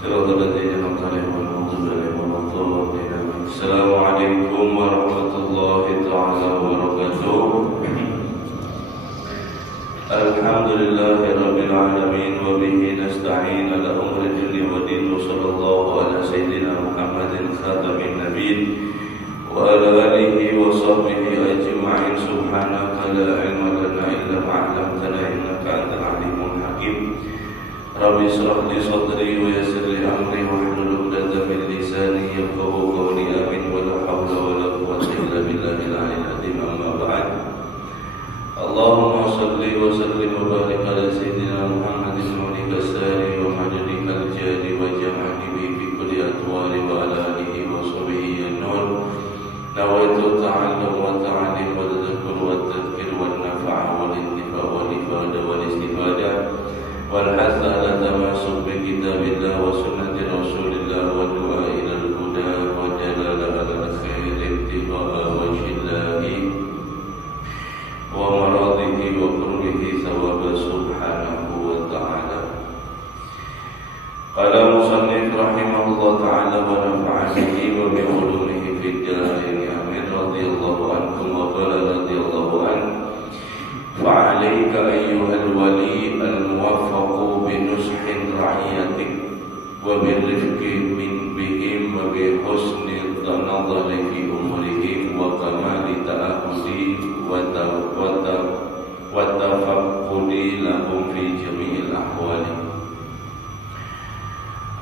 Assalamualaikum warahmatullahi taala wabarakatuh. Alhamdulillahirabbil alamin wa bihi nasta'in ala umri dunya wa din. Sallallahu ala sayyidina Muhammadin khatamin nabiyyin wa ala alihi wa sahbihi ajma'in. Subhanaka la ilma lana illa ma 'allamtana innaka antal alimul hakim. Rabbi shrah li sadri wa yassir li amri wahlul 'uqdatam min lisani yafqahu qawli. Amin wa la hawla wa la quwwata illa billahil 'aliyyil 'azim. Amma ba'd. Allahumma shalli wa sallim wa barik ala sayyidina Muhammadin nuurika sari wa majidikal jadi wa jam'ani fi kulli atwari wa ala alihi wa sahbihi an-nur. Nawaitu ta'allum wa ta'lim wa tadhakkur wa tadhkir wa nafa' wa intifa' wa ifada wa istifadah wal hadd ala tamassuk bi kitabillah wa sunnati rasulillah wa du'a ila al-huda wa jalala ala al-khair ibtigha'a wajhillahi wa maradihi wa qurbihi thawaba subhanahu wa ta'ala. Qala musannif rahimahullah ta'ala wa nafa'anihi wa bi ulumihi fid darain. Amin. Radhiyallahu ankum wa qala radhiyallahu an. Fa'alayka ayyuhal wali al-muwaffaqu bi nushin ra'iyatik wa bi rifqi min bihim wa bi husni dhanadhali fi umrihim wa kamali ta'ahudi wa tafaqqudi lahum fi jami'il ahwali.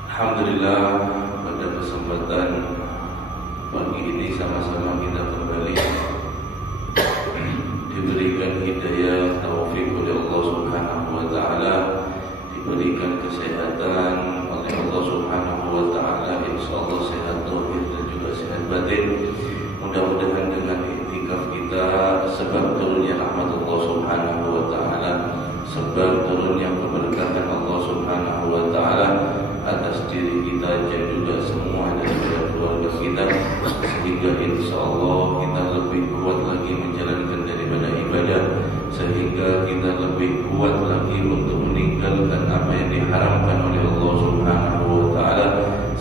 Alhamdulillah, pada kesempatan pagi ini sama-sama kita kembali diberikan hidayah taufik oleh Allah Subhanahu wa taala, diberikan kesehatan oleh Allah Subhanahu wa taala, insyaallah sehat zahir dan juga sehat batin. Mudah-mudahan dengan iktikaf kita sebab turunnya rahmat Allah Subhanahu wa taala, sebab turunnya keberkahan Allah Subhanahu wa taala atas diri kita dan juga semua daripada keluarga kita, sehingga insyaallah kita lebih kuat lagi menjalankan daripada ibadah, sehingga kita lebih kuat lagi untuk meninggalkan apa yang diharamkan oleh Allah Subhanahu wa taala,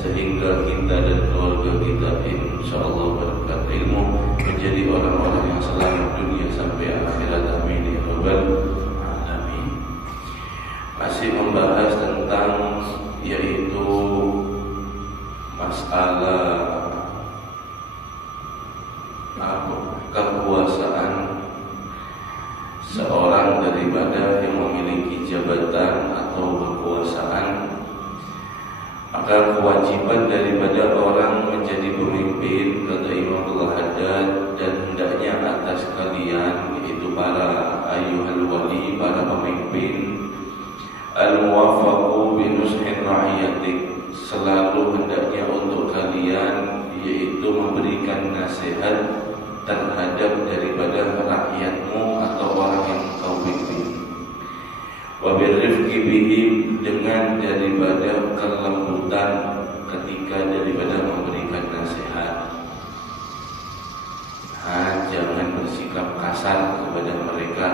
sehingga kita dan keluarga kita insyaallah berkat ilmu menjadi orang-orang yang selamat dunia sampai akhirat. Amin ya rabbal alamin. Masih membahas tentang yaitu masalah kekuasaan seorang daripada yang memiliki jabatan atau kekuasaan. Maka kewajiban daripada orang menjadi pemimpin, kata Imam Al-Haddad, dan hendaknya atas kalian, yaitu para ayyuhal wali, para pemimpin, al-muwaffaqu bi nushin ra'iyatik, selalu hendaknya untuk kalian yaitu memberikan nasihat terhadap daripada rakyatmu atau orang yang kau pimpin. Wa birrifqi bihim, dengan daripada kelembutan ketika daripada memberikan nasihat. Jangan bersikap kasar kepada mereka,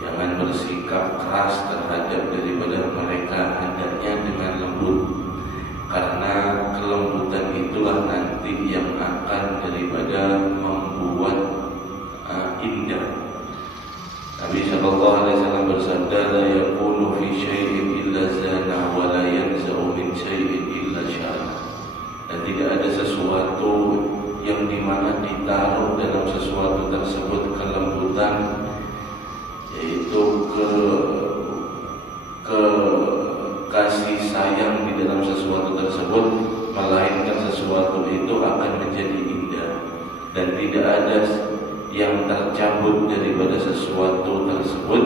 jangan bersikap keras terhadap daripada mereka, hendaknya dengan lembut, karena kelembutan itulah nanti yang akan daripada membuat indah. Nabi sallallahu alaihi wasallam bersabda, la yaqulu fi syai'in illa zana wa la yanza'u min syai'in illa syana. Dan tidak ada sesuatu yang dimana ditaruh dalam sesuatu tersebut kelembutan, yaitu kasih sayang di dalam sesuatu tersebut, melainkan sesuatu itu akan menjadi indah, dan tidak ada yang tercabut daripada sesuatu tersebut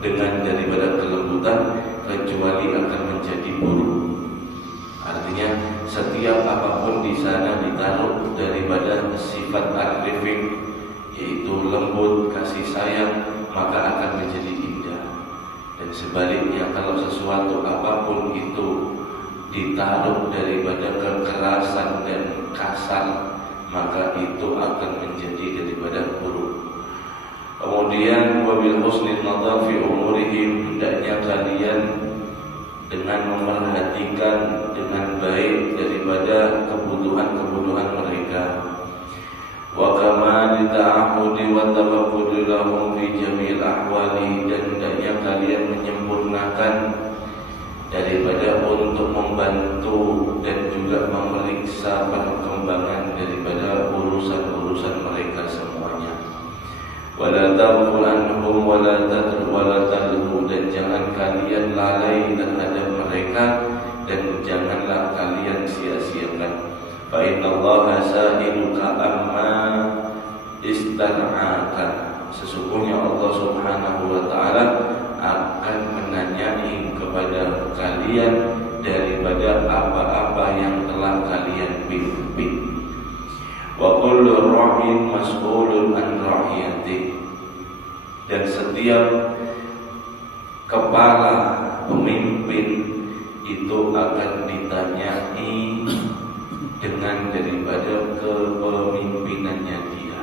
dengan daripada kelembutan kecuali akan menjadi buruk. Artinya setiap apapun di sana ditaruh daripada sifat ar-rifq, yaitu lembut, kasih sayang, maka akan menjadi indah. Dan sebaliknya, kalau sesuatu apapun itu ditaruh daripada kekerasan dan kasar, maka itu akan menjadi daripada buruk. Kemudian wabil husnil nadhar fi umurihim, hendaknya kalian dengan memerhatikan dengan baik daripada kebutuhan-kebutuhan mereka. Wa kama lita'ahudi wa tawakkudi lahum fi jamil ahwali, dan hendaknya kalian menyempurnakan daripada untuk membantu dan juga memeriksa perkembangan daripada urusan-urusan mereka semuanya. Wala taghful anhum wala talhu, dan jangan kalian lalai terhadap mereka dan janganlah kalian sia-siakan. Fa innallaha sa'iluka amma istar'aka, sesungguhnya Allah Subhanahu wa taala akan menanyai kepada kalian daripada apa-apa yang telah kalian pimpin. Wa kullu ra'in mas'ulun an ra'iyati, dan setiap kepala pemimpin itu akan ditanyai dengan daripada kepemimpinannya dia.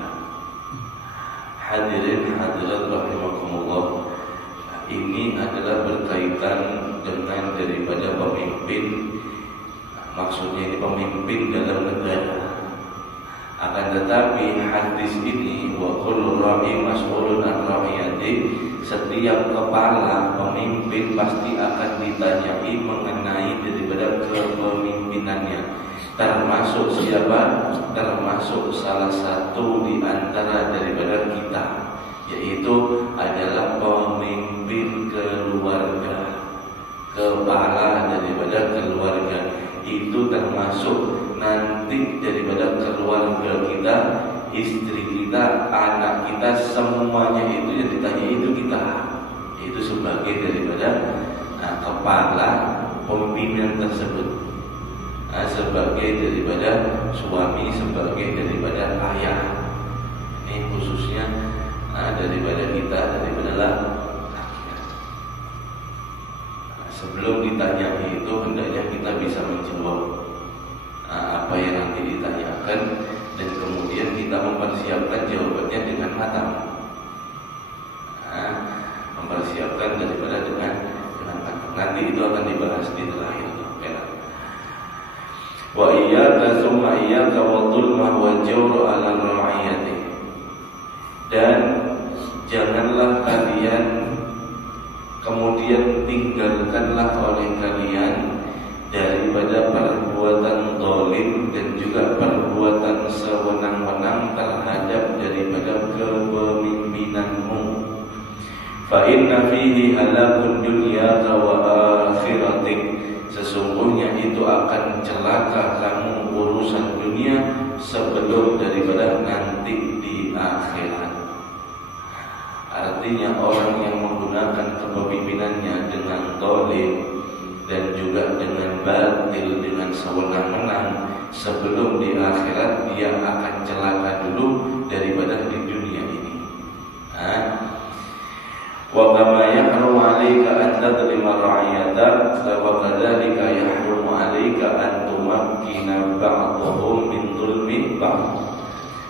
Hadirin hadirat rahimakumullah, ini adalah berkaitan dengan daripada pemimpin, maksudnya ini pemimpin dalam negara. Akan tetapi hadis ini wa kullu ra'i mas'ulun an ra'iyati, setiap kepala pemimpin pasti akan ditanyai mengenai daripada kepemimpinannya. Termasuk siapa? Termasuk salah satu di antara daripada kita, yaitu adalah pemimpin keluarga, kepala daripada keluarga. Itu termasuk nanti daripada keluarga kita, istri kita, anak kita, semuanya itu yang ditanya itu kita. Itu sebagai daripada kepala pemimpinan tersebut, sebagai daripada suami, sebagai daripada ayah. Ini khususnya daripada kita, daripada laki. Sebelum ditanya itu hendaknya kita bisa menjawab apa yang nanti ditanyakan, dan kemudian kita mempersiapkan jawabannya dengan matang. Mempersiapkan daripada dengan matang. Nanti itu akan dibahas di terakhir. Wa iyyaka summa iyyaka wa dhulma wa jawra 'ala ra'iyati, dan janganlah kalian, kemudian tinggalkanlah oleh kalian daripada perbuatan zalim dan juga perbuatan sewenang-wenang terhadap daripada kepemimpinanmu. Fa inna fihi halakun dunyaka wa akhiratik, sesungguhnya itu akan celaka kamu urusan dunia sebelum daripada nanti di akhirat. Artinya orang yang menggunakan kepemimpinannya dengan zalim dan juga dengan batil, dengan sewenang-wenang, sebelum di akhirat dia akan celaka dulu daripada di dunia ini. Wa kama yahrumu 'alaika an tadlima ra'iyata wa kadzalika yahrumu 'alaika an tumakkina ba'dahum min dhulmi ba'd,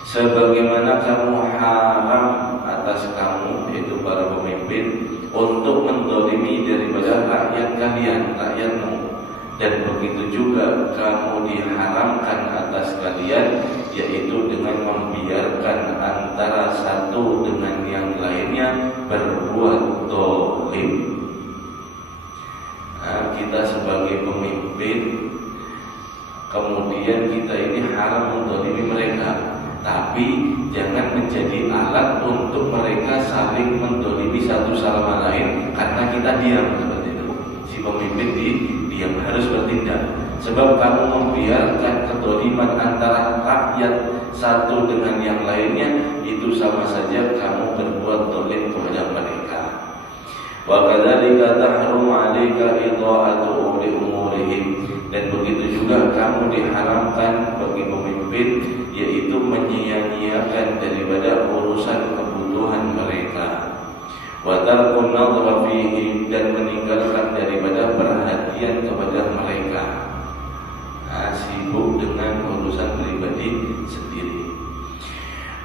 sebagaimana kamu haram atas kamu, yaitu para pemimpin, untuk mendolimi daripada rakyat kalian, rakyatmu, dan begitu juga kamu diharamkan atas kalian, yaitu dengan membiarkan antara satu dengan yang lainnya berbuat zalim. Kita sebagai pemimpin, kemudian kita ini haram mendolimi mereka, tapi jangan menjadi alat untuk mereka saling mendolimi satu sama lain karena kita diam seperti itu. Si pemimpin diam, harus bertindak. Sebab kamu membiarkan kedoliman antara rakyat satu dengan yang lainnya, itu sama saja kamu berbuat zalim kepada mereka. Wa kadzalika tahrumu 'alaika idha'atu umurihim, dan begitu juga kamu diharamkan bagi pemimpin, yaitu menyia-nyiakan daripada urusan kebutuhan mereka. Wa tarkun nadhra fihim, dan meninggalkan daripada perhatian kepada mereka. Sibuk dengan urusan pribadi sendiri.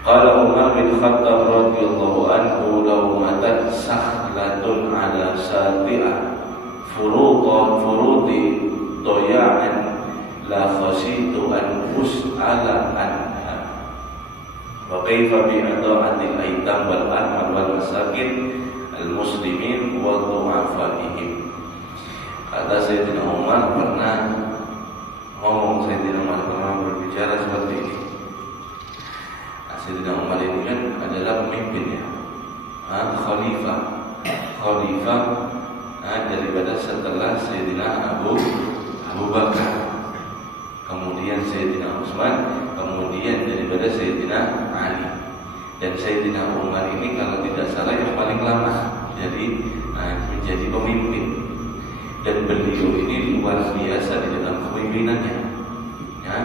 Qala Umar bin Khattab radhiyallahu anhu, law matat sakhlatun ala sati'ah furudi doya'an la khasitu an us'ala anha wa kaifa bi adha'atil aitam wal armal wal masakin al muslimin wa du'afaihim. Kata Sayyidina Umar pernah ngomong, Sayyidina Umar pernah berbicara seperti ini. Sayyidina Umar ini kan adalah pemimpin ya, khalifah daripada setelah Sayyidina Abu Bakar, kemudian Sayyidina Utsman, kemudian daripada Sayyidina Ali, dan Sayyidina Umar ini kalau tidak salah yang paling lama jadi menjadi pemimpin. Dan beliau ini luar biasa di dalam kepemimpinannya ya.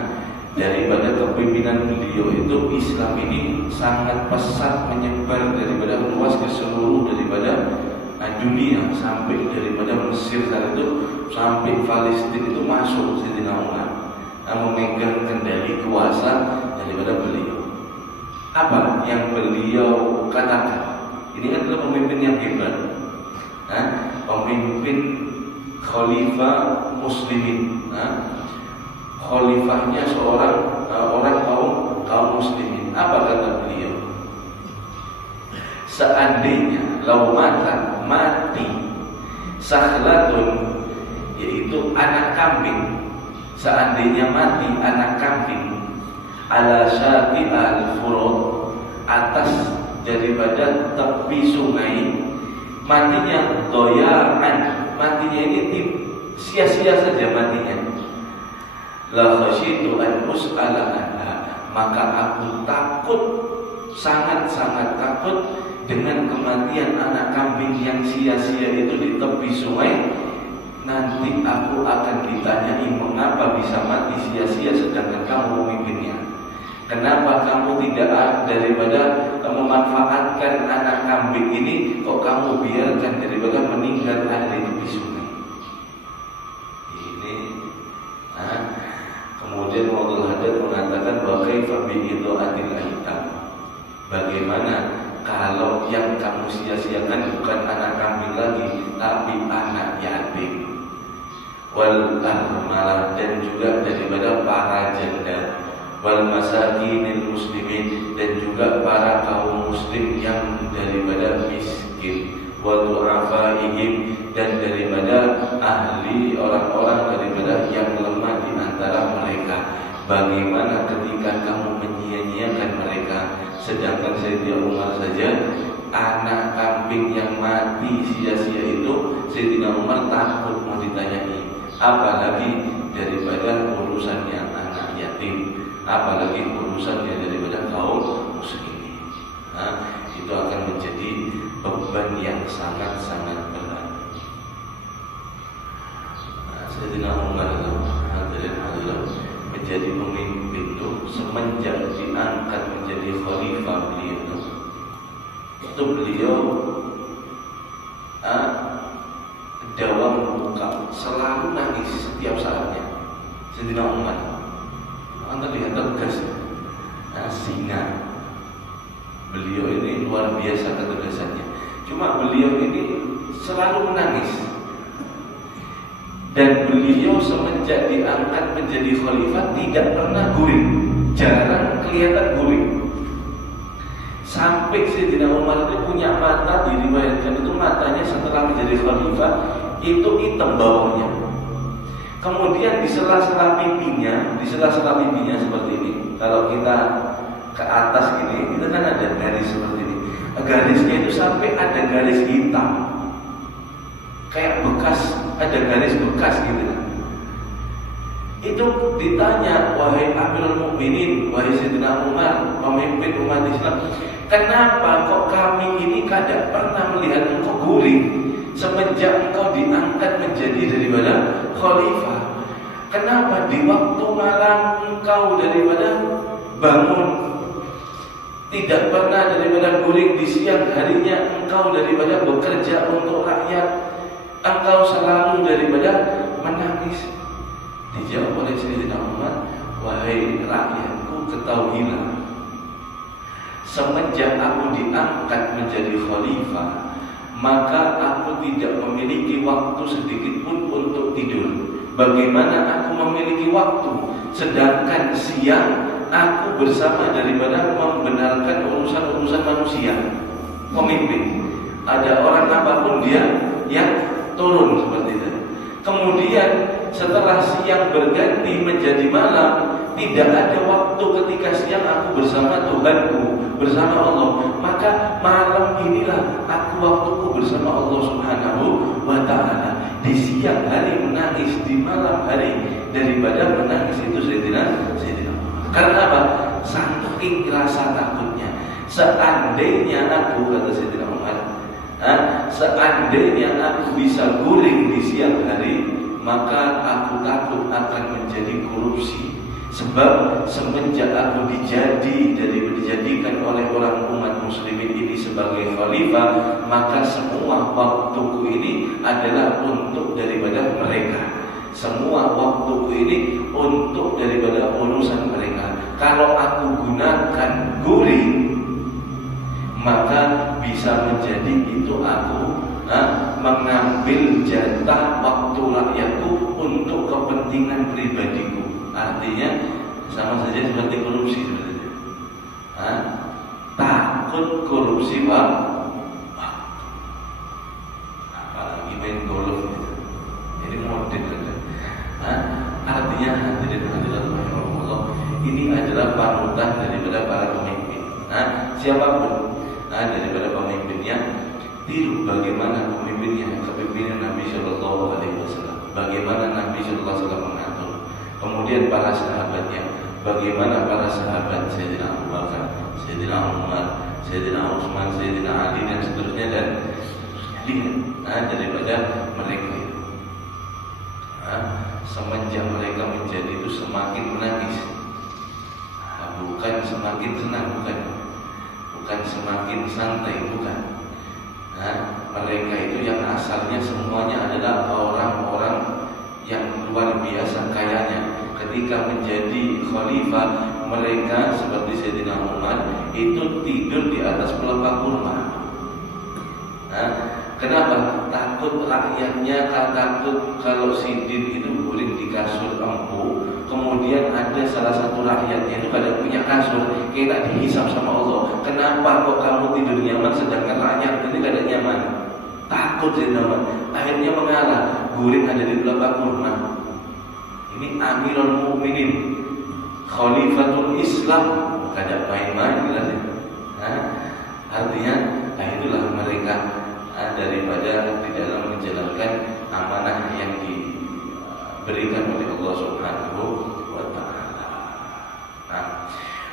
Daripada kepemimpinan beliau itu, Islam ini sangat pesat menyebar daripada luas ke seluruh daripada dunia, sampai daripada Mesir saat itu sampai Palestina itu masuk Sayyidina Umar memegang kendali kuasa daripada beliau. Apa yang beliau katakan? Ini adalah pemimpin yang hebat, pemimpin khalifah muslimin, khalifahnya seorang orang kaum muslimin. Apa kata beliau? Seandainya mati sahlatun, yaitu anak kambing, seandainya mati anak kambing ala syati al-furat, atas daripada tepi sungai, matinya doyaan, matinya ini sia-sia saja matinya. La khasyitu an us'ala anha, maka aku takut, sangat-sangat takut dengan kematian anak kambing yang sia-sia itu di tepi sungai. Nanti aku akan ditanyai, mengapa bisa mati sia-sia sedangkan kamu memimpinnya? Kenapa kamu tidak daripada memanfaatkan anak kambing ini, kok kamu biarkan daripada meninggal ada di tepi sungai? Ini kemudian Maulana Haddad mengatakan bahwa kaifa bi idha'atil aitam, bagaimana kalau yang kamu sia-siakan bukan anak kambing lagi, tapi anak yatim, wal armalah, dan juga daripada para janda, wal masakinil muslimin, dan juga para kaum muslim yang daripada miskin, wa du'afaihim, dan daripada ahli orang-orang daripada yang lemah di antara mereka. Bagaimana ketika kamu menyia-nyiakan mereka? Sedangkan Sayyidina Umar saja, anak kambing yang mati sia-sia itu Sayyidina Umar takut mau ditanyai, apalagi daripada urusannya anak yatim, apalagi urusannya daripada kaum muslimin. Itu akan menjadi beban yang sangat-sangat berat. Sayyidina Umar menjadi pemimpin itu semenjak diangkat menjadi khalifah beliau itu beliau dawam muka, selalu nangis setiap saatnya. Sayyidina Umar, Anda lihat tegas, singa. Beliau ini luar biasa ketegasannya. Cuma beliau ini selalu menangis. Dan beliau semenjak diangkat menjadi khalifah tidak pernah guring, jarang kelihatan guring. Sampai Sayyidina Umar itu punya mata, diriwayatkan itu matanya setelah menjadi khalifah itu hitam bawahnya. Kemudian di sela-sela pipinya seperti ini. Kalau kita ke atas gini, kita kan ada garis seperti ini. Garisnya itu sampai ada garis hitam, kayak bekas, ada garis bekas gitu. Itu ditanya, wahai Amirul Mukminin, wahai Sayyidina Umar, pemimpin umat Islam, kenapa kok kami ini tidak pernah melihat engkau guring semenjak engkau diangkat menjadi daripada khalifah? Kenapa di waktu malam engkau daripada bangun tidak pernah daripada guring, di siang harinya engkau daripada bekerja untuk rakyat, engkau selalu daripada menangis? Dijawab oleh Sayyidina Umar, wahai rakyatku, ketahuilah, semenjak aku diangkat menjadi khalifah, maka aku tidak memiliki waktu sedikit pun untuk tidur. Bagaimana aku memiliki waktu, sedangkan siang aku bersama daripada membenarkan urusan-urusan manusia. Pemimpin, ada orang apapun dia yang turun seperti itu. Kemudian setelah siang berganti menjadi malam, tidak ada waktu ketika siang aku bersama Tuhanku, bersama Allah. Maka malam inilah aku waktuku bersama Allah Subhanahu wa ta'ala. Di siang hari menangis, di malam hari daripada menangis itu Sayyidina. Karena apa? Saking rasa takutnya. Seandainya aku, kata Sayyidina Umar, seandainya aku bisa guling di siang hari, maka aku takut akan menjadi korupsi. Sebab semenjak aku dijadikan oleh orang umat muslimin ini sebagai khalifah, maka semua waktuku ini adalah untuk daripada mereka. Semua waktuku ini untuk daripada urusan mereka. Kalau aku gunakan guring, maka bisa menjadi itu aku mengambil jatah waktu rakyatku untuk kepentingan pribadiku. Artinya sama saja seperti korupsi sebenarnya. Takut korupsi waktu, apalagi main golf gitu. Jadi modern kan. Artinya hadirin hadirat rahimakumullah, ini adalah panutan daripada para pemimpin. Siapapun daripada pemimpinnya, tiru bagaimana pemimpinnya, kepemimpinan Nabi Shallallahu Alaihi Wasallam. Bagaimana Nabi Shallallahu Alaihi Wasallam mengatur. Kemudian para sahabatnya, bagaimana para sahabat Sayyidina Abu Bakar, Sayyidina Umar, Sayyidina Utsman, Sayyidina Ali dan seterusnya, dan daripada mereka itu. Semenjak mereka menjadi itu semakin menangis, bukan semakin senang, bukan semakin santai, bukan. Mereka itu yang asalnya semuanya adalah orang-orang yang luar biasa kayanya. Ketika menjadi khalifah, mereka seperti Sayyidina Umar itu tidur di atas pelepah kurma. Kenapa? Takut rakyatnya, takut kalau sidin itu guling di kasur empu. Kemudian ada salah satu rakyatnya itu kadang punya kasur, kena dihisap sama Allah. Kenapa kok kamu tidur nyaman sedangkan rakyat ini kadang nyaman? Takut Sayyidina Umar. Akhirnya mengalah, guling ada di pelepah kurma. Ini Amirul Mukminin, Khalifatul Islam, kada main-main gitu. Artinya, itulah mereka daripada di dalam menjalankan amanah yang diberikan oleh Allah Subhanahu wa ta'ala.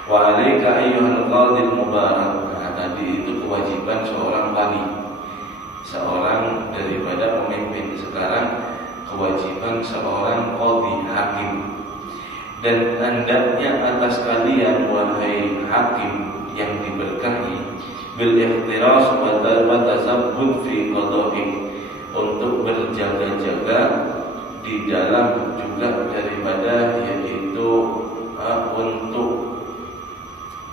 Wa 'alaika ayyuhal qadil mubarak. Tadi itu kewajiban seorang wali, seorang daripada pemimpin. Sekarang kewajiban seorang qadhi, hakim. Dan hendaknya atas kalian wahai hakim yang diberkahi, bil ihtiras wa tasabbut fi qada'i, untuk berjaga-jaga di dalam juga daripada yaitu untuk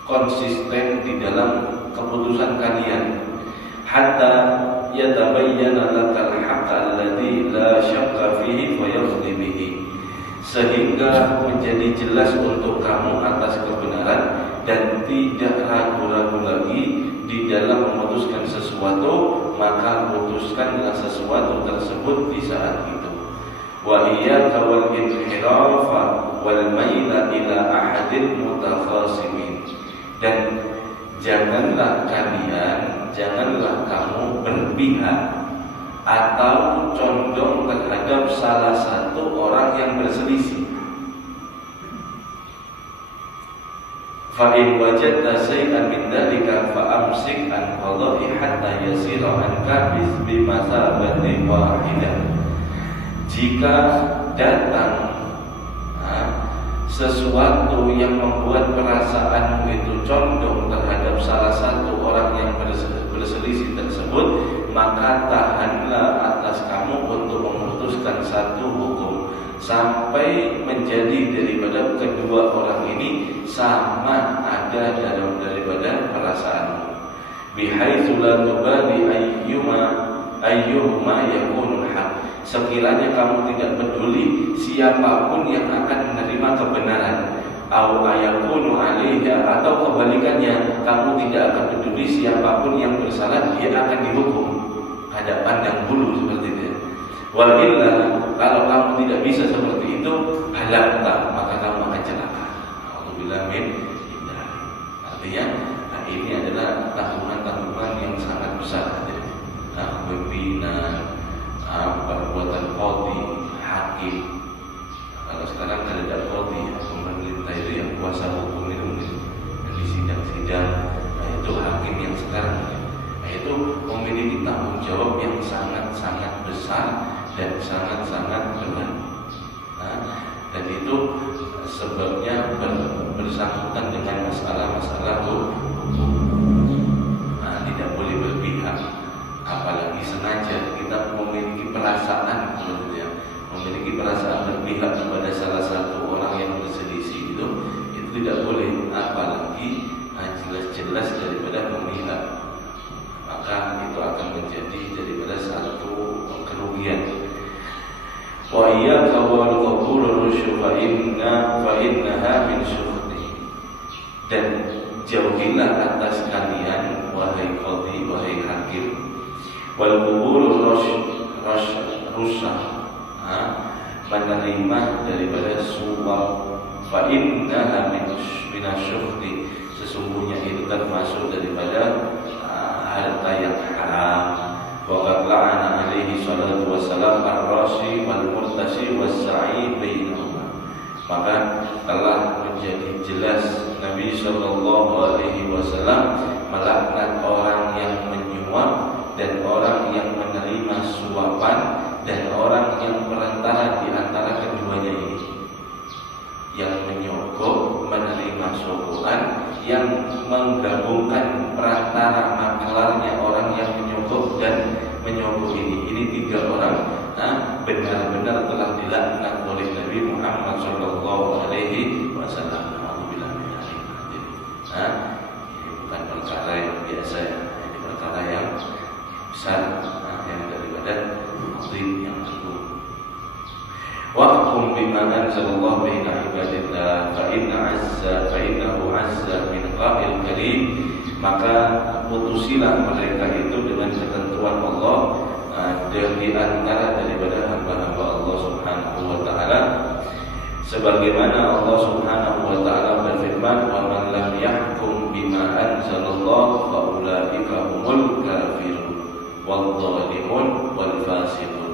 konsisten di dalam keputusan kalian, hatta yatabayyana lakal haqqa alladhi la syaqqa fihi fa yaqdi bihi, sehingga menjadi jelas untuk kamu atas kebenaran dan tidak ragu-ragu lagi di dalam memutuskan sesuatu, maka putuskanlah sesuatu tersebut di saat itu. Wa iyyaka wal inhirafa wal maila ila ahadil mutakhasimin, dan janganlah kamu berpihak atau condong terhadap salah satu orang yang berselisih. Fa in wajadta shay'an min dzalika fa amsik an qada'i hatta yasira anka bi masabati wahidah. Jika datang sesuatu yang membuat perasaanmu itu condong terhadap salah satu orang yang berselisih tersebut, maka tahanlah atas kamu untuk memutuskan satu hukum sampai menjadi daripada kedua orang ini sama ada dalam daripada perasaanmu. Bihaitsu la tubali ayyuma ayyuhuma yakunul haq. Sekiranya kamu tidak peduli siapapun yang akan menerima kebenaran, au ayakunu alaiha, atau kebalikannya, kamu tidak akan peduli siapapun yang bersalah, dia akan dihukum. Ada pandang bulu seperti itu. Wa illa, kalau kamu tidak bisa seperti itu, halakta, maka kamu akan celaka. Alhamdulillah min. Artinya, ini adalah tanggungan-tanggungan yang sangat besar. Pimpinan, perbuatan qadhi, hakim. Kalau sekarang ada qadhi, pemerintah itu yang kuasa hukum itu di sidang-sidang, itu hakim yang sekarang. Itu memiliki tanggung jawab yang sangat-sangat besar dan sangat-sangat berat. Dan itu sebabnya bersangkutan dengan masalah-masalah hukum. Tidak boleh berpihak, apalagi sengaja kita memiliki perasaan, memiliki perasaan berpihak kepada salah satu orang yang berselisih, itu tidak boleh, apalagi jelas-jelas daripada memihak, maka itu akan menjadi daripada satu kerugian. Wa iyyaka wal qabul rusyuk fa innaha min syuhdi. Dan jauhilah atas kalian wahai qadhi, wahai hakim, wal qabul rusyuk, menerima daripada suap, fa innaha min syuhdi, sesungguhnya itu termasuk daripada harta yang haram. Waqad la'ana alaihi salatu wassalam ar-rashi wal murtashi was-sa'i bainahuma. Maka telah menjadi jelas Nabi sallallahu alaihi wasallam melaknat orang yang menyuap dan orang yang menerima suapan dan orang yang perantara di antara keduanya ini, yang menyogok, menerima sogokan, yang menggabungkan perantara maklarnya orang yang menyogok dan menyogok ini. Ini tiga orang benar-benar telah dilaknat oleh Nabi Muhammad sallallahu alaihi wasallam. Alhamdulillah. Ini bukan perkara yang biasa, ini perkara yang besar, yang daripada azim, yang agung. Wahkum bima anzalallahu baina ibadillah fa innahu azza min qa'il karim. Maka putusilah mereka itu dengan ketentuan Allah dari antara daripada hamba-hamba Allah Subhanahu wa taala, sebagaimana Allah Subhanahu wa taala berfirman, wa man lam yahkum bima anzalallahu fa ulaika humul kafirun wal dhalimun wal fasiqun.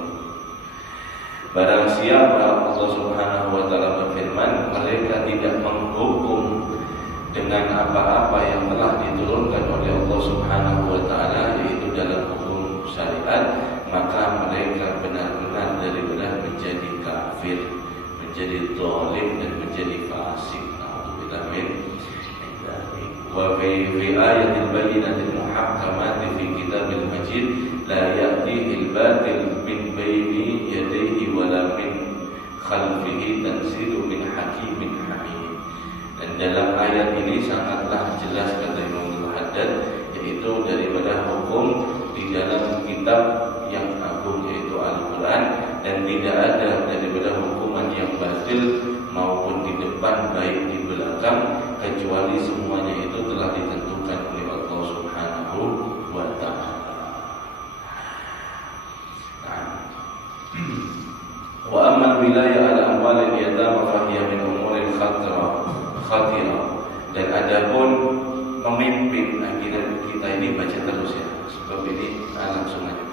Barang siapa, Allah Subhanahu wa taala berfirman, mereka tidak menghukum dengan apa-apa yang telah diturunkan oleh Allah Subhanahu wa taala, yaitu dalam hukum syariat, maka mereka benar-benar daripada menjadi kafir, menjadi zalim dan menjadi fasik. Alhamdulillah. Wa fi ayatil bayyinatil muhakkamati fi kitabil majid la ya'tihi al-batil min baini yadayhi wa la min khalfihi tanzilu min hakimin hamid. Dan dalam ayat ini sangatlah jelas kata Imam Al-Haddad, yaitu daripada hukum di dalam kitab yang agung yaitu Al-Quran, dan tidak ada daripada hukuman yang batil maupun di depan baik di belakang, kecuali semuanya itu telah ditentukan oleh Allah Subhanahu wa ta'ala. Wa amma wilayah ala amwalil yatama fa hiya min umuril khatirah. Dan adapun memimpin, kita ini baca terus ya, sebab ini langsung aja.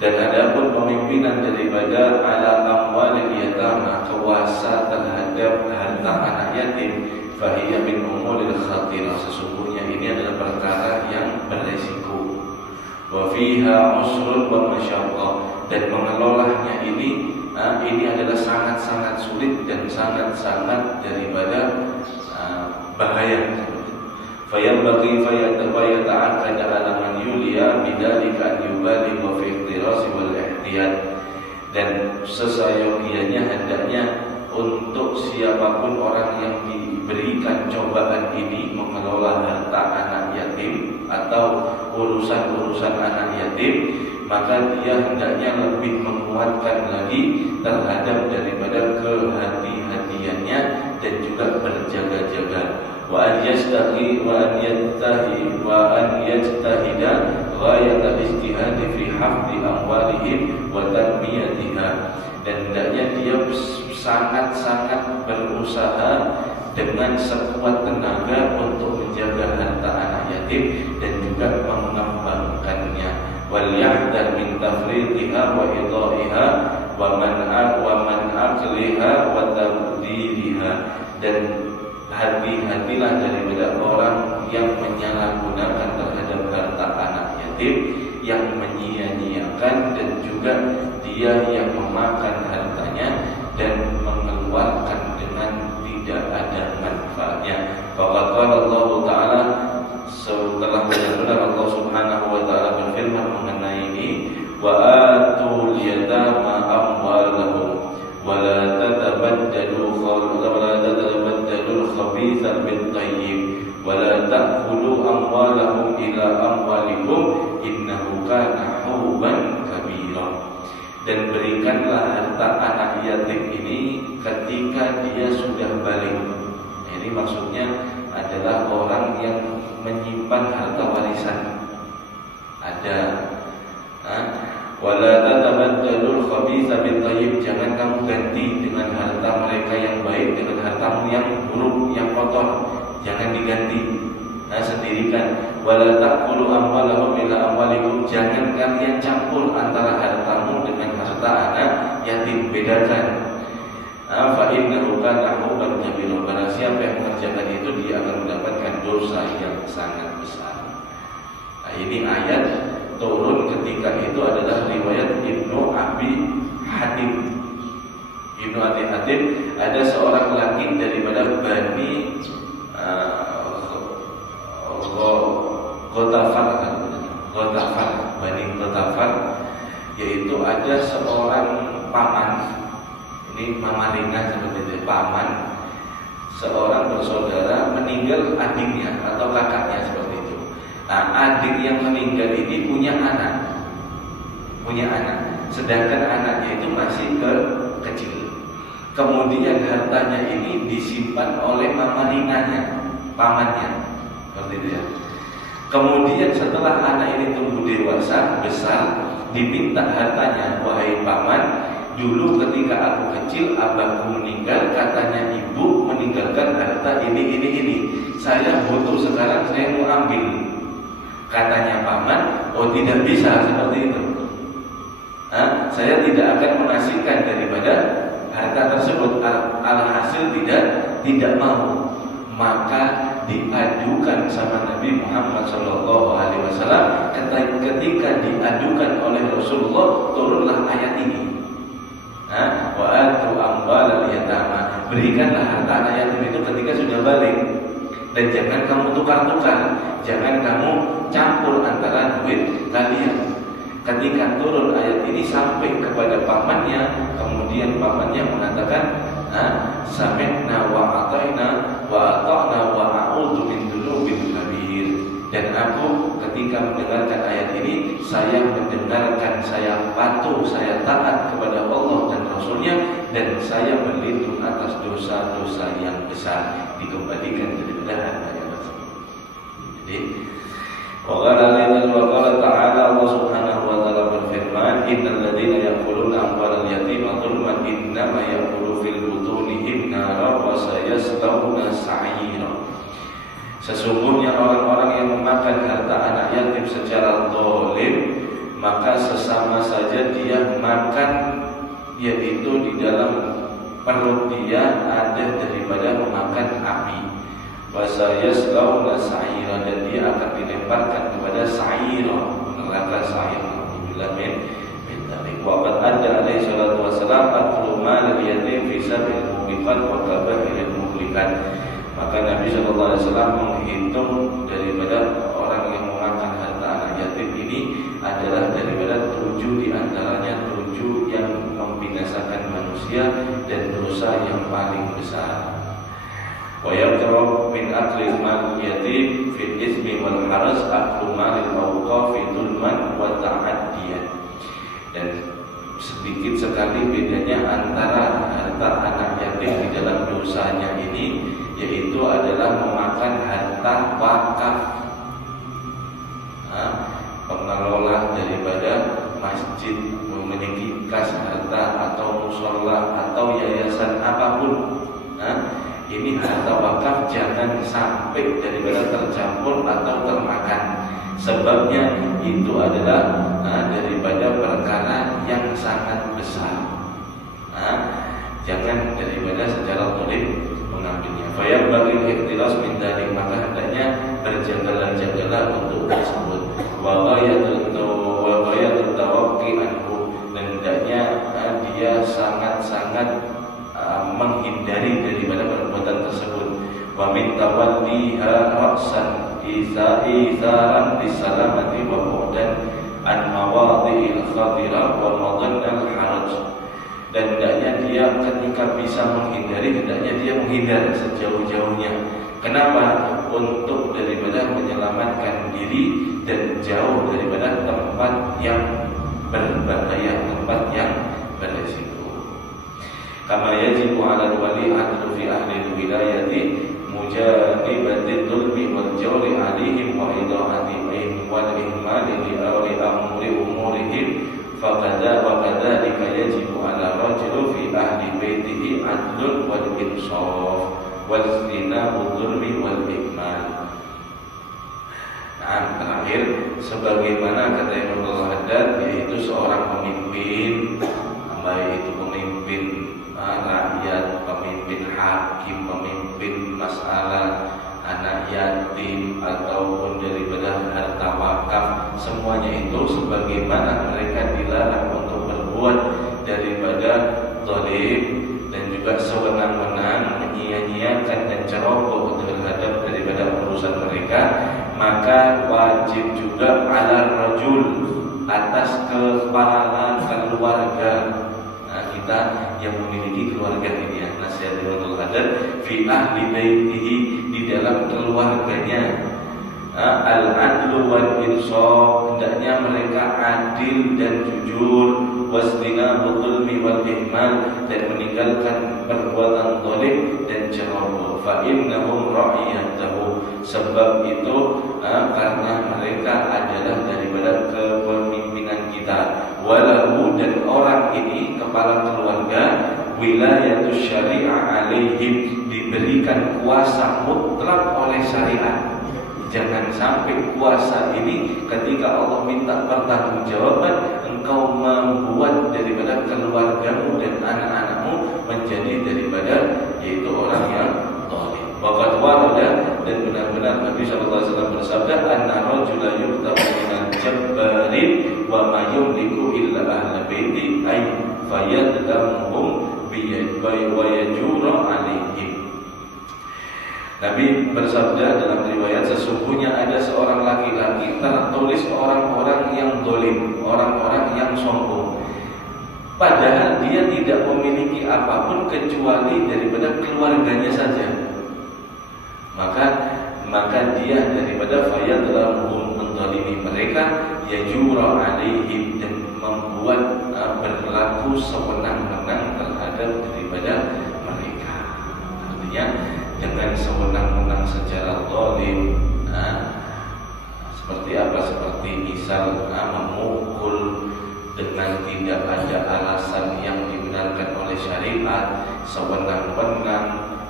Dan adapun pemimpinan daripada ala amwalil yatama, kuasa terhadap harta anak yatim, fa hiya min umuril khatirah, sesungguhnya ini adalah perkara yang beresiko. Wa fiha usrun wa masyaqqah, dan mengelolanya ini adalah sangat-sangat sulit dan sangat-sangat daripada bahaya. Fayambaghi fayata'akkad ala man yuliya bidzalika an yubaligh fi ihtirasi wal ihtiyat. Dan sesayogianya hendaknya untuk siapapun orang yang diberikan cobaan ini mengelola harta anak yatim atau urusan-urusan anak yatim, maka dia hendaknya lebih menguatkan lagi terhadap daripada kehati-hatiannya dan juga berjaga-jaga. Wa an yajtahida ghayat al-ijtihad fi hafdhi amwalihim wa tanmiyatiha, dan hendaknya dia sangat-sangat berusaha dengan sekuat tenaga untuk menjaga harta anak yatim dan juga mengembangkannya. Wal yahdar min tafriqiha wa idaiha wa man aqliha wa tabdiriha, dan hati-hatilah daripada orang yang menyalahgunakan terhadap harta anak yatim, yang menyia-nyiakan, dan juga dia yang memakan hartanya dan mengeluarkan dengan tidak ada manfaatnya. Faqad qala Allah Ta'ala, setelah benar-benar Allah Subhanahu wa Ta'ala berfirman mengenai ini, wa atul yatama amwalahum wa la tatabaddalu khabitha bil tayyib wa la ta'kulu amwalahum ila amwalikum innahu kana huban kabira. Dan berikanlah harta anak yatim ini ketika dia sudah balik. Ini maksudnya adalah orang yang menyimpan harta warisan. Ada wala tatabaddalul khabitha bit thayyib, jangan kamu ganti dengan harta mereka yang baik dengan hartamu yang buruk, yang kotor. Jangan diganti. Sendirikan. Wala taqulu amwalahum ila amwalikum, jangan kalian campur antara hartamu dengan harta anak yatim, bedakan. Fa innahu kana huban kabira, barang siapa yang mengerjakan itu dia akan mendapatkan dosa yang sangat besar. Ini ayat turun ketika itu adalah riwayat Ibnu Abi Hatim. Ibnu Abi Hatim ada seorang laki daripada Bani Ghatafan, Bani Ghatafan, yaitu ada seorang paman, ini mamaringan seperti itu, paman, seorang bersaudara meninggal adiknya atau kakaknya seperti itu. Nah, adik yang meninggal ini punya anak, sedangkan anaknya itu masih kecil. Kemudian hartanya ini disimpan oleh mamaringannya, pamannya, seperti itu ya. Kemudian setelah anak ini tumbuh dewasa, besar, diminta hartanya, wahai paman, dulu ketika aku kecil abahku meninggal, katanya ibu meninggalkan harta ini. Saya butuh sekarang, saya mau ambil. Katanya paman, oh tidak bisa seperti itu. Saya tidak akan mengasihkan daripada harta tersebut. Alhasil tidak mau. Maka diadukan sama Nabi Muhammad SAW. Ketika diadukan oleh Rasulullah, turunlah ayat ini. Wa atu amwalal yatama, berikanlah harta anak yatim itu ketika sudah balik. Dan jangan kamu tukar-tukar, jangan kamu campur antara duit kalian. Ketika turun ayat ini sampai kepada pamannya, kemudian pamannya mengatakan, sami'na wa ata'na wa ata'na wa a'udzu min dzunubil kabir. Dan aku ketika mendengarkan ayat ini, saya mendengarkan, saya patuh, saya taat kepada Allah dan Rasulnya, dan saya berlindung atas dosa-dosa yang besar, dikembalikan daripada harta yang tersebut. Jadi wa qala ta'ala, Allah Subhanahu wa ta'ala berfirman, innal ladzina ya'kuluna amwalal yatima dzulman innama ya'kulu fil butunihim nara wa sayaslawna sa'ira. Sesungguhnya orang-orang yang memakan harta anak yatim secara zalim, maka sesama saja dia makan, yaitu di dalam perut dia ada daripada memakan api. Wasayaslawna sa'ira, dan dia akan dilemparkan kepada sa'ira, neraka sa'ira. Alhamdulillah min dzalik. Wa qad adda alaihi salatu wassalam aklu mal yatim fi sabil mubiqat wa kabahil muhlikat. Maka Nabi SAW menghitung daripada orang yang memakan harta anak yatim ini adalah daripada 7 diantaranya 7 yang membinasakan manusia dan dosa yang paling besar. Wa yaqrab min akli mal yatim fil ismi wal haras aklu malil awqaf dzulman wa ta'addiyan. Dan sedikit sekali bedanya antara harta anak yatim di dalam dosanya ini, yaitu adalah memakan harta wakaf. Pengelola daripada masjid memiliki kas harta atau musola atau yayasan apapun, ini harta wakaf jangan sampai daripada tercampur atau termakan. Sebabnya itu adalah daripada perkara yang sangat besar. Jangan daripada secara zalim mengambilnya. Fayam bagi ikhtilas min dzalik, maka hendaknya berjaga-jagalah untuk tersebut. Wa ghayatut tawaqqi anhu, dan hendaknya dia sangat-sangat menghindari daripada perbuatan tersebut. Wa min tawalliha ra'san izaran bisalamati wa bu'dan an mawadhi'il khadira wa madannal haraj. Dan hendaknya dia ketika bisa menghindari, hendaknya dia menghindar sejauh-jauhnya. Kenapa? Untuk daripada menyelamatkan diri dan jauh daripada tempat yang berbahaya, tempat yang beresiko. Kama yajibu 'ala al-wali 'adlu fi ahli al-wilayati mujanibatil dzulmi wal jawri 'alaihim wa ida'atihim wal ihmali li amri umurihim, fakadzalika yajibu 'ala rajuli fi ahli baitihi 'adlun wal insaf wal istinabu dzulmi wal ihmal. Terakhir, sebagaimana kata Imam Al-Haddad, yaitu seorang pemimpin, baik itu pemimpin rakyat, pemimpin hakim, pemimpin masalah anak yatim ataupun daripada harta wakaf, semuanya itu sebagaimana mereka dilarang untuk berbuat daripada zalim dan juga sewenang-wenang, menyia-nyiakan dan ceroboh terhadap daripada urusan mereka, maka wajib juga ala rajul, atas kepala keluarga. Kita yang memiliki keluarga ini, nasihat Imam Al-Haddad, fi ahli baitihi, di dalam keluarganya, al-adlu wal insaf, hendaknya mereka adil dan jujur, wasdinabu dzulmi wal ihmal, dan meninggalkan perbuatan zalim dan ceroboh. Fa innahum ra'iyatuhu, sebab itu karena mereka adalah daripada kepemimpinan kita. Walahu, dan orang ini kepala keluarga, wilayatus syari'ah alaihim, diberikan kuasa mutlak oleh syariat. Jangan sampai kuasa ini ketika Allah minta pertanggungjawaban, engkau membuat daripada keluargamu dan anak-anakmu menjadi daripada yaitu orang yang zalim. Waqad warada, dan benar-benar Nabi SAW bersabda, anna rajula yuqtabu minal jabbarin wa ma yumliku illa ahla baiti ay fayadlamuhum wa yajura alaihim. Nabi bersabda dalam riwayat, sesungguhnya ada seorang laki-laki tertulis orang-orang yang zalim, orang-orang yang sombong, padahal dia tidak memiliki apapun kecuali daripada keluarganya saja. Maka dia daripada fayadlamuhum, menzalimi mereka, yajura alaihim, dan membuat berlaku sewenang-wenang terhadap daripada mereka. Artinya dengan sewenang-wenang secara zalim, seperti apa? Seperti misal memukul dengan tidak ada alasan yang dibenarkan oleh syariat, sewenang-wenang,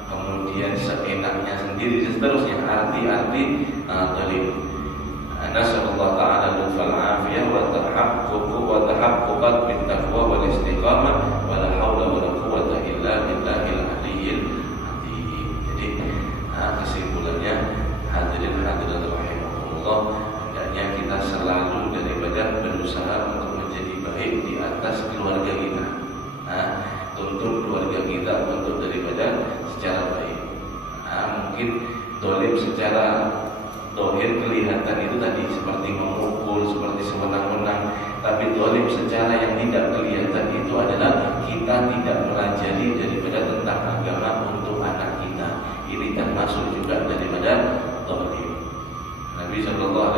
kemudian seenaknya sendiri, dan seterusnya, arti-arti zalim. Nasallallahu ta'ala lutfal afiyah wa tahaqquqat bin taqwa wal istiqamah wa la haula wa la quwwata illa billahil aliyyil azim. Jadi kesimpulannya, hadirin hadirat rahimakumullah, hendaknya kita selalu daripada berusaha untuk menjadi baik di atas keluarga kita. Tuntut keluarga kita untuk daripada secara baik. Mungkin zalim secara zahir kelihatan itu tadi seperti memukul, seperti sewenang-wenang, tapi zalim secara yang tidak kelihatan itu adalah kita tidak melajari daripada tentang agama untuk anak kita. Ini termasuk juga daripada zalim. Nabi SAW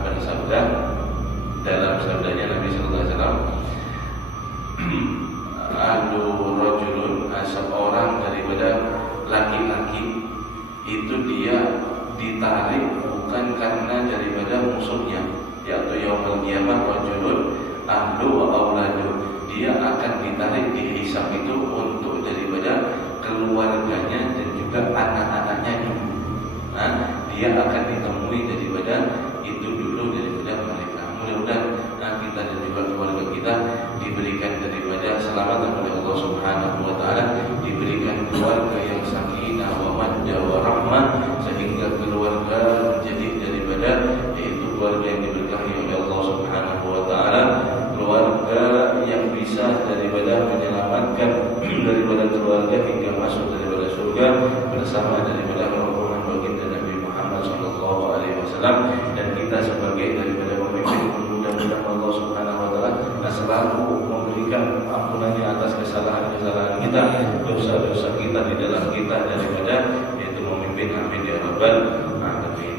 bersabda, dalam sabdanya Nabi SAW itu dia ditarik bukan karena daripada musuhnya, yaitu yaumul qiyamah rajulun ahlu wa auladu, dia akan ditarik dihisab itu untuk daripada keluarganya dan juga anak-anaknya dulu. Nah, dia akan ditemui daripada itu dulu daripada mereka. Mudah-mudahan kita dan juga keluarga kita diberikan daripada selamat oleh Allah Subhanahu wa taala, diberikan keluarga yang sakinah wa mawaddah wa rahmah, sehingga keluarga menjadi daripada yaitu keluarga yang diberkahi oleh Allah Subhanahu wa taala, keluarga yang bisa daripada menyelamatkan daripada keluarga hingga masuk daripada surga bersama daripada rombongan baginda Nabi Muhammad sallallahu alaihi wasallam. Dan kita sebagai daripada pemimpin, mudah-mudahan Allah Subhanahu wa taala selalu memberikan ampunannya atas kesalahan-kesalahan kita, dosa-dosa kita di dalam kita daripada yaitu memimpin. Amin ya rabbal alamin.